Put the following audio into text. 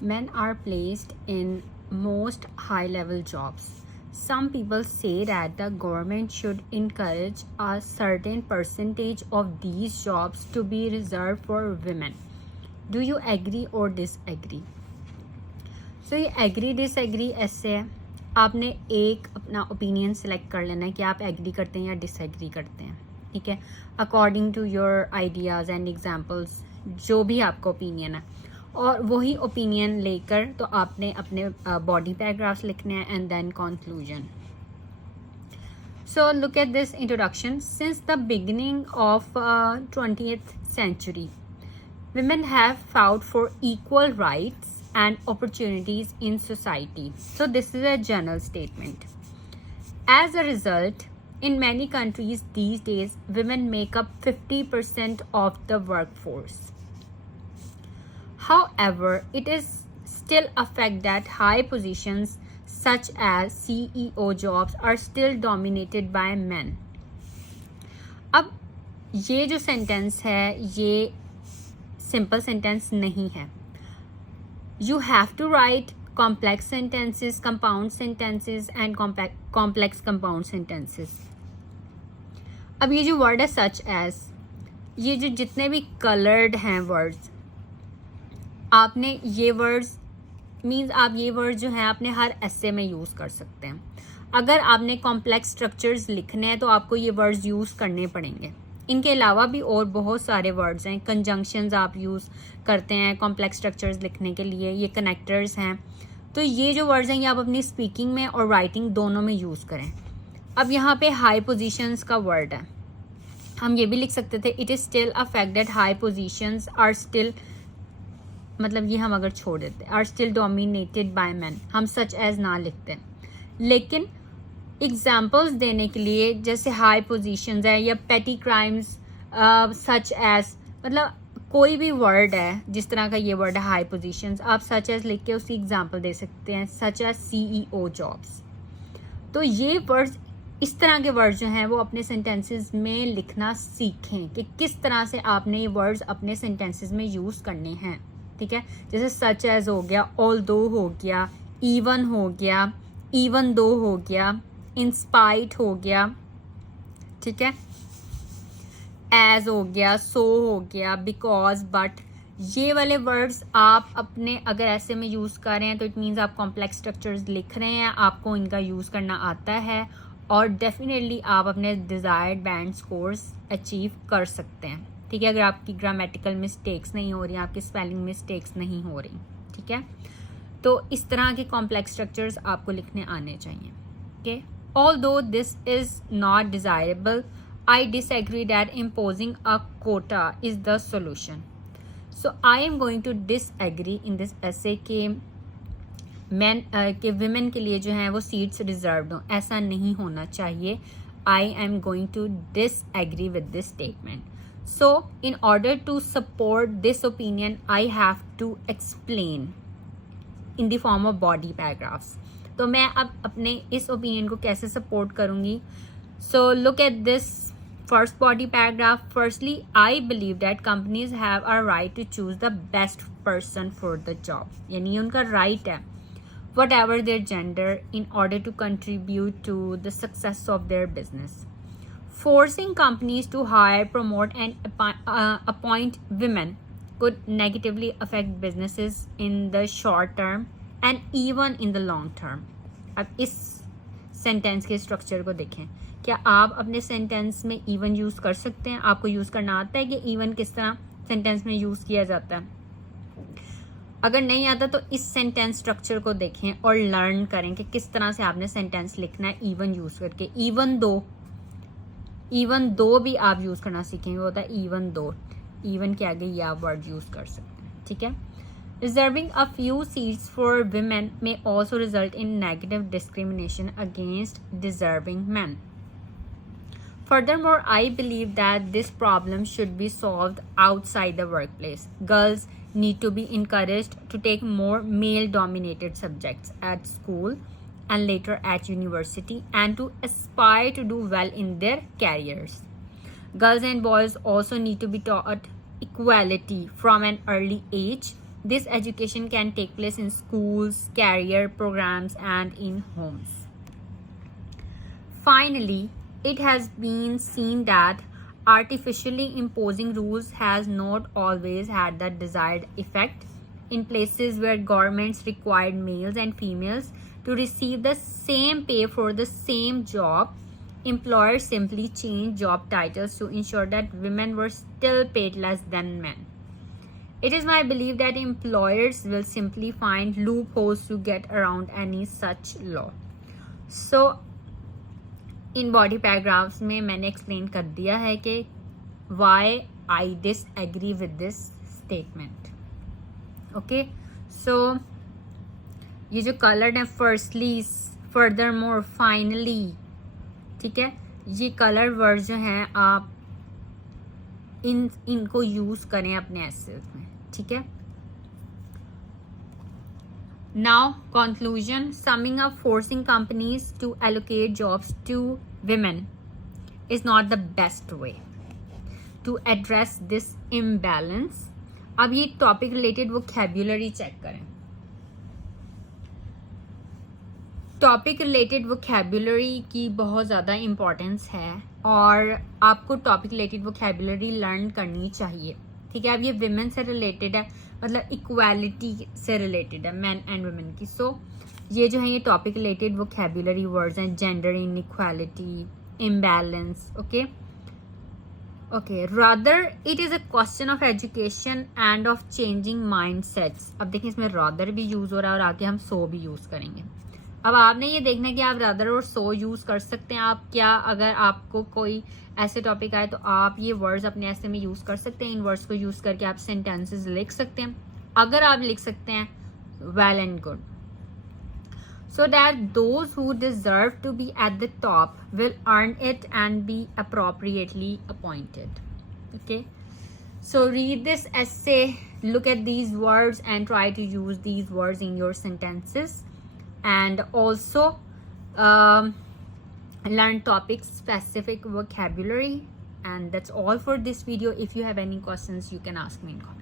Men are placed in most high level jobs. Some people say that the government should encourage a certain percentage of these jobs to be reserved for women. Do you agree or disagree? सो ये agree disagree ऐसे है, आपने एक अपना opinion select कर लेना है कि आप एग्री करते हैं या डिसएग्री करते हैं. ठीक है, according to your ideas and examples, जो भी आपका ओपिनियन है, और वही ओपिनियन लेकर तो आपने अपने बॉडी पैराग्राफ्स लिखने हैं and then conclusion. So look at this introduction. Since the beginning of 20th century, women have fought for equal rights and opportunities in society. So this is a general statement. As a result, in many countries these days, women make up 50% of the workforce. However, it is still a fact that high positions such as CEO jobs are still dominated by men. अब ये जो sentence है ये simple sentence नहीं है. You have to write complex sentences, compound sentences and complex compound sentences. अब ये जो वर्ड है सच एज, ये जो जितने भी कलर्ड हैं वर्ड्स, आपने ये वर्ड्स मीन्स आप ये वर्ड जो हैं अपने हर एसे में यूज़ कर सकते हैं. अगर आपने कॉम्प्लेक्स स्ट्रक्चर्स लिखने हैं तो आपको ये वर्ड्स यूज़ करने पड़ेंगे. इनके अलावा भी और बहुत सारे वर्ड्स हैं. कंजंक्शंस आप यूज़ करते हैं कॉम्प्लेक्स स्ट्रक्चर्स लिखने के लिए, ये कनेक्टर्स हैं. तो ये जो वर्ड्स हैं ये आप अपनी स्पीकिंग में और राइटिंग दोनों में यूज़ करें. अब यहाँ पे हाई पोजीशंस का वर्ड है, हम ये भी लिख सकते थे it is still a fact that high positions are still, मतलब ये हम अगर छोड़ देते are still dominated by man, हम सच एज ना लिखते. लेकिन एग्जाम्पल्स देने के लिए जैसे हाई पोजीशंस है या पेटी क्राइम्स सच एज, मतलब कोई भी वर्ड है जिस तरह का ये वर्ड है हाई पोजीशंस, आप सच एज लिख के उसकी एग्जाम्पल दे सकते हैं सच एज CEO जॉब्स. तो ये वर्ड्स, इस तरह के वर्ड्स जो हैं वो अपने सेंटेंसेस में लिखना सीखें कि किस तरह से आपने ये वर्ड्स अपने सेंटेंसेस में यूज़ करने हैं. ठीक है, जैसे सच एज हो गया, ऑल दो हो गया, इवन हो गया, इवन दो हो गया, इंस्पाइट हो गया. ठीक है, एज हो गया, सो हो गया, बिकॉज, बट. ये वाले वर्ड्स आप अपने अगर ऐसे में यूज़ कर रहे हैं तो इट मीन्स आप कॉम्प्लेक्स स्ट्रक्चर्स लिख रहे हैं, आपको इनका यूज़ करना आता है और डेफिनेटली आप अपने डिज़ायर्ड बैंड स्कोर्स अचीव कर सकते हैं. ठीक है, अगर आपकी ग्रामेटिकल मिस्टेक्स नहीं हो रही, आपकी स्पेलिंग मिस्टेक्स नहीं हो रही. ठीक है, तो इस तरह के कॉम्प्लेक्स स्ट्रक्चर्स आपको लिखने आने चाहिए. Okay, although this is not desirable, I disagree that imposing a quota is the solution. So I am going to disagree in this essay कि men के women के लिए जो हैं वो seats reserved हों, ऐसा नहीं होना चाहिए. I am going to disagree with this statement. So in order to support this opinion, I have to explain in the form of body paragraphs. तो मैं अब अपने इस ओपिनियन को कैसे सपोर्ट करूँगी. So look at this first body paragraph. Firstly, I believe that companies have a right to choose the best person for the job, यानी उनका राइट है whatever their gender in order to contribute to the success of their business. Forcing companies to hire, promote and appoint women could negatively affect businesses in the short term and even in the long term. अब इस sentence के structure को देखें. क्या आप अपने sentence में even use कर सकते हैं? आपको यूज़ करना आता है कि इवन किस तरह सेंटेंस में यूज़ किया जाता है? अगर नहीं आता तो इस सेंटेंस स्ट्रक्चर को देखें और लर्न करें कि किस तरह से आपने सेंटेंस लिखना है इवन यूज़ करके. इवन दो भी आप यूज़ करना सीखेंगे, होता है इवन दो. इवन के आगे ये आप वर्ड यूज़ कर सकते हैं. ठीक है, reserving a few seats for women may also result in negative discrimination against deserving men. Furthermore, I believe that this problem should be solved outside the workplace. Girls need to be encouraged to take more male-dominated subjects at school and later at university and to aspire to do well in their careers. Girls and boys also need to be taught equality from an early age This education can take place in schools, career programs, and in homes. Finally, it has been seen that artificially imposing rules has not always had the desired effect. In places where governments required males and females to receive the same pay for the same job, employers simply changed job titles to ensure that women were still paid less than men. It is my belief that employers will simply find loopholes to get around any such law. So, इन body paragraphs में मैंने explain कर दिया है कि why I disagree with this statement. Okay, so ये जो coloured है फर्स्टली, फर्दर मोर, फाइनली, ठीक है, ये कलर वर्ड जो हैं आप इनको यूज करें अपने एसेज में. ठीक है. Now, conclusion. Summing up, forcing companies to allocate jobs to women is not the best way to address this imbalance. अब ये टॉपिक रिलेटेड वोकैब्युलरी चेक करें. टॉपिक रिलेटेड वोकैब्युलरी की बहुत ज़्यादा इम्पोर्टेंस है और आपको टॉपिक रिलेटेड वोकैब्युलरी लर्न करनी चाहिए. ठीक है. अब ये विमेन से रिलेटेड है, मतलब इक्वालिटी से रिलेटेड है, मैन एंड वुमेन की. सो ये जो है ये टॉपिक रिलेटेड वोकैब्युलरी वर्ड्स हैं. Gender inequality, imbalance. Okay okay. Rather it is a question of education end of changing mind sets. अब देखिए इसमें रादर भी यूज़ हो रहा है और आगे हम सो भी यूज़ करेंगे. अब आपने ये देखना है कि आप रादर और सो यूज़ कर सकते हैं. आप क्या, अगर आपको कोई ऐसे टॉपिक आए तो आप ये वर्ड्स अपने ऐसे में यूज़ कर सकते हैं. इन वर्ड्स को यूज़ करके आप सेंटेंसेस लिख सकते हैं. अगर आप लिख सकते हैं, well and good. So that those who deserve to be at the top will earn it and be appropriately appointed. Okay. So read this essay, look at these words and try to use these words in your sentences. And also learn topic specific vocabulary. And that's all for this video. If you have any questions, you can ask me in comments.